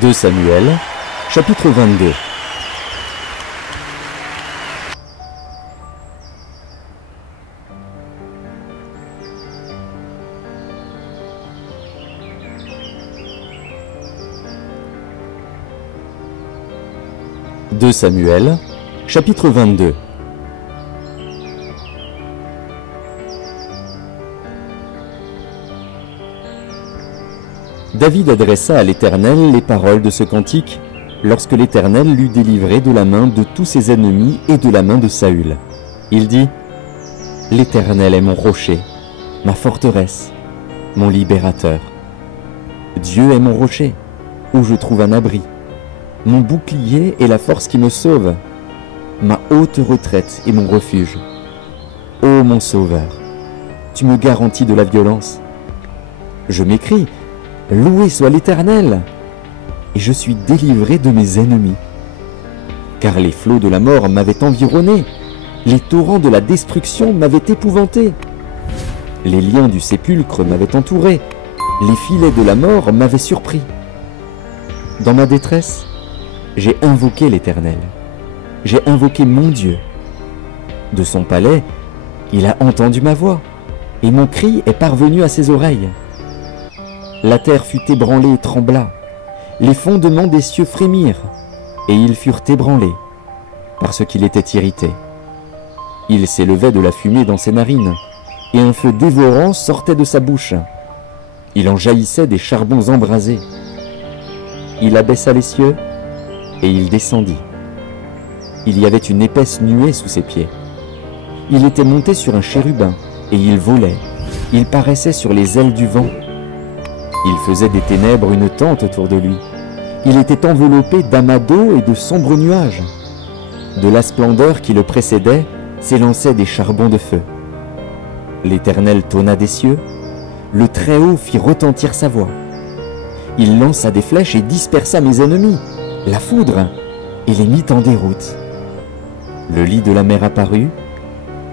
2 Samuel, chapitre 22. « 2 Samuel, chapitre 22. David adressa à l'Éternel les paroles de ce cantique lorsque l'Éternel l'eut délivré de la main de tous ses ennemis et de la main de Saül. Il dit : « L'Éternel est mon rocher, ma forteresse, mon libérateur. Dieu est mon rocher, où je trouve un abri, mon bouclier et la force qui me sauve, ma haute retraite et mon refuge. Ô mon Sauveur, tu me garantis de la violence. Je m'écrie : loué soit l'Éternel, et je suis délivré de mes ennemis. Car les flots de la mort m'avaient environné, les torrents de la destruction m'avaient épouvanté. Les liens du sépulcre m'avaient entouré, les filets de la mort m'avaient surpris. Dans ma détresse, j'ai invoqué l'Éternel, j'ai invoqué mon Dieu. De son palais, il a entendu ma voix, et mon cri est parvenu à ses oreilles. La terre fut ébranlée et trembla, les fondements des cieux frémirent, et ils furent ébranlés, parce qu'il était irrité. Il s'élevait de la fumée dans ses narines, et un feu dévorant sortait de sa bouche. Il en jaillissait des charbons embrasés. Il abaissa les cieux, et il descendit. Il y avait une épaisse nuée sous ses pieds. Il était monté sur un chérubin, et il volait. Il paraissait sur les ailes du vent. Il faisait des ténèbres une tente autour de lui. Il était enveloppé d'amas d'eau et de sombres nuages. De la splendeur qui le précédait s'élançaient des charbons de feu. L'Éternel tonna des cieux, le Très-Haut fit retentir sa voix. Il lança des flèches et dispersa mes ennemis, la foudre, et les mit en déroute. Le lit de la mer apparut,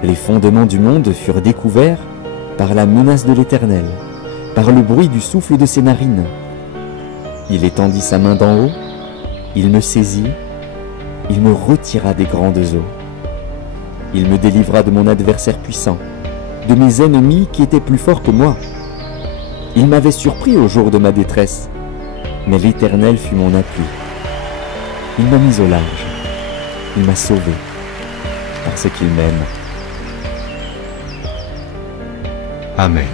les fondements du monde furent découverts par la menace de l'Éternel, par le bruit du souffle de ses narines. Il étendit sa main d'en haut, il me saisit, il me retira des grandes eaux. Il me délivra de mon adversaire puissant, de mes ennemis qui étaient plus forts que moi. Il m'avait surpris au jour de ma détresse, mais l'Éternel fut mon appui. Il m'a mis au large, il m'a sauvé, parce qu'il m'aime. Amen.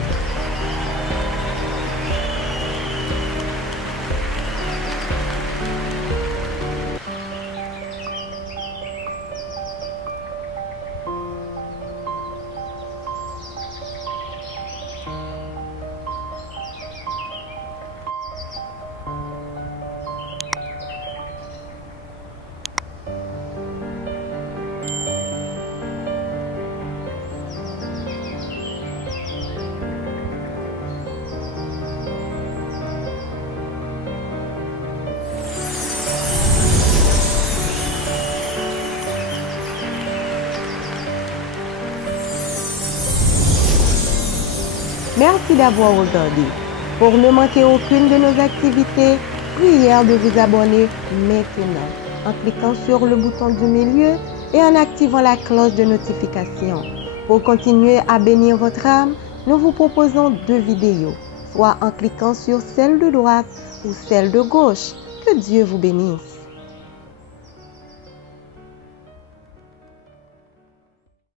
Merci d'avoir regardé. Pour ne manquer aucune de nos activités, prière de vous abonner maintenant en cliquant sur le bouton du milieu et en activant la cloche de notification. Pour continuer à bénir votre âme, nous vous proposons 2 vidéos, soit en cliquant sur celle de droite ou celle de gauche. Que Dieu vous bénisse.